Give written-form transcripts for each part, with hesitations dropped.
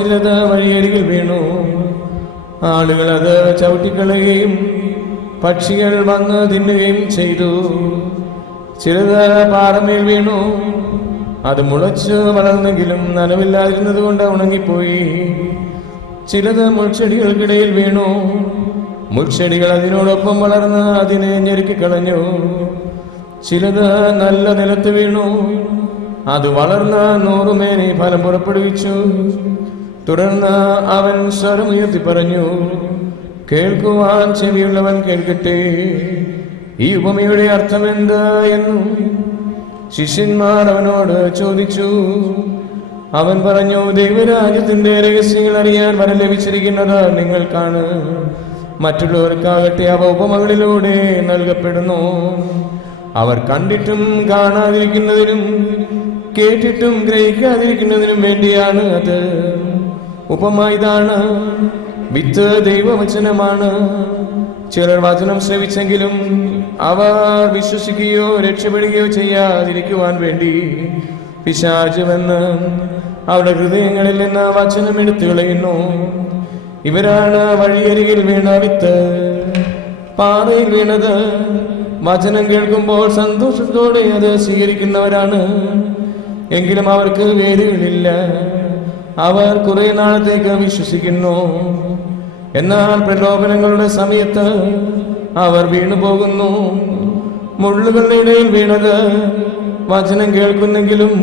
ചിലത് വഴിയരികിൽ വീണു. ആളുകൾ അത് ചവിട്ടിക്കളയുകയും പക്ഷികൾ വന്ന് തിന്നുകയും ചെയ്തു. ചിലത് പാറമേൽ വീണു. അത് മുളച്ച് വളർന്നെങ്കിലും നനവില്ലാതിരുന്നത് കൊണ്ട് ഉണങ്ങിപ്പോയി. ചിലത് മുൾച്ചെടികൾക്കിടയിൽ വീണു. മുൾച്ചെടികൾ അതിനോടൊപ്പം വളർന്ന് അതിനെ ഞെരുക്കിക്കളഞ്ഞു. ചിലത് നല്ല നിലത്ത് വീണു. അത് വളർന്ന് 100 മേനി ഫലം പുറപ്പെടുവിച്ചു. തുടർന്ന് അവൻ സ്വരമുയർത്തി പറഞ്ഞു, കേൾക്കുവാൻ ചെവിയുള്ളവൻ കേൾക്കട്ടെ. ഈ ഉപമയുടെ അർത്ഥമെന്ത് എന്നു ശിഷ്യന്മാർ അവനോട് ചോദിച്ചു. അവൻ പറഞ്ഞു, ദൈവരാജ്യത്തിന്റെ രഹസ്യങ്ങൾ അറിയാൻ വരം ലഭിച്ചിരിക്കുന്നത് നിങ്ങൾക്കാണ്. മറ്റുള്ളവർക്കാകട്ടെ അവ ഉപമകളിലൂടെ നൽകപ്പെടുന്നു. അവർ കണ്ടിട്ടും കാണാതിരിക്കുന്നതിനും കേട്ടിട്ടും ഗ്രഹിക്കാതിരിക്കുന്നതിനും വേണ്ടിയാണ് അത്. ഉപമ ഇതാണ്: വിത്ത് ദൈവവചനമാണ്. ചിലർ വചനം ശ്രവിച്ചെങ്കിലും അവർ വിശ്വസിക്കുകയോ രക്ഷപ്പെടുകയോ ചെയ്യാതിരിക്കുവാൻ വേണ്ടി പിശാച് വന്ന് അവരുടെ ഹൃദയങ്ങളിൽ നിന്ന് വചനം എടുത്തു കളയുന്നു. ഇവരാണ് വഴിയരികിൽ വീണ വിത്ത്. പാറയിൽ വീണത് വചനം കേൾക്കുമ്പോൾ സന്തോഷത്തോടെ അത് സ്വീകരിക്കുന്നവരാണ്. എങ്കിലും അവർക്ക് വേരുകളില്ല. അവർ കുറെ നാളത്തേക്ക് വിശ്വസിക്കുന്നു. എന്നാൽ പ്രലോഭനങ്ങളുടെ സമയത്ത് അവർ വീണുപോകുന്നു. മുള്ളുകളുടെ ഇടയിൽ വീണത് വചനം കേൾക്കുന്നെങ്കിലും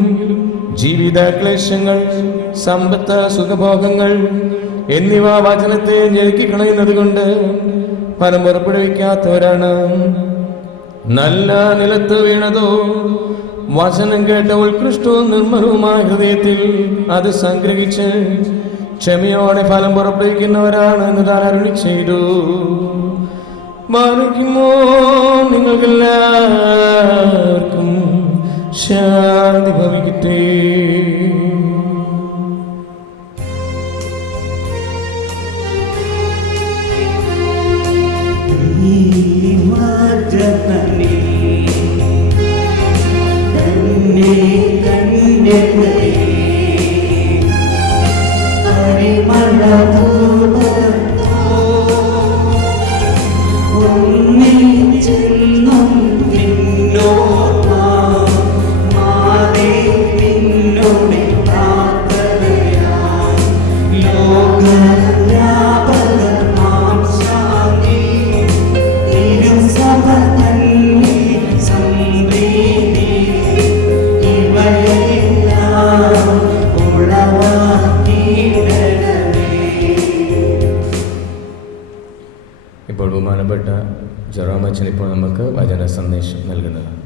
ജീവിത ക്ലേശങ്ങൾ, സമ്പത്ത്, സുഖഭോഗങ്ങൾ എന്നിവ വചനത്തെ ഞെരുക്കിക്കളയുന്നത് കൊണ്ട് ഫലം പുറപ്പെടുവിക്കാത്തവരാണ്. നല്ല നിലത്ത് വീണതോ വചനം കേട്ട ഉത്കൃഷ്ടവും നിർമ്മലവുമായ ഹൃദയത്തിൽ അത് സംഗ്രഹിച്ച് ക്ഷമയോടെ ഫലം പുറപ്പെടുവിക്കുന്നവരാണ് എന്ന് താൻ അരുളി ചെയ്തു. മാറിക്കുമോ നിങ്ങൾക്കെല്ലാവർക്കും ശാന്തി ഭവിക്കട്ടെ. ഇപ്പോൾ ബഹുമാനപ്പെട്ട ജെറോം അച്ഛൻ ഇപ്പോൾ നമുക്ക് വചന സന്ദേശം നൽകുന്നതാണ്.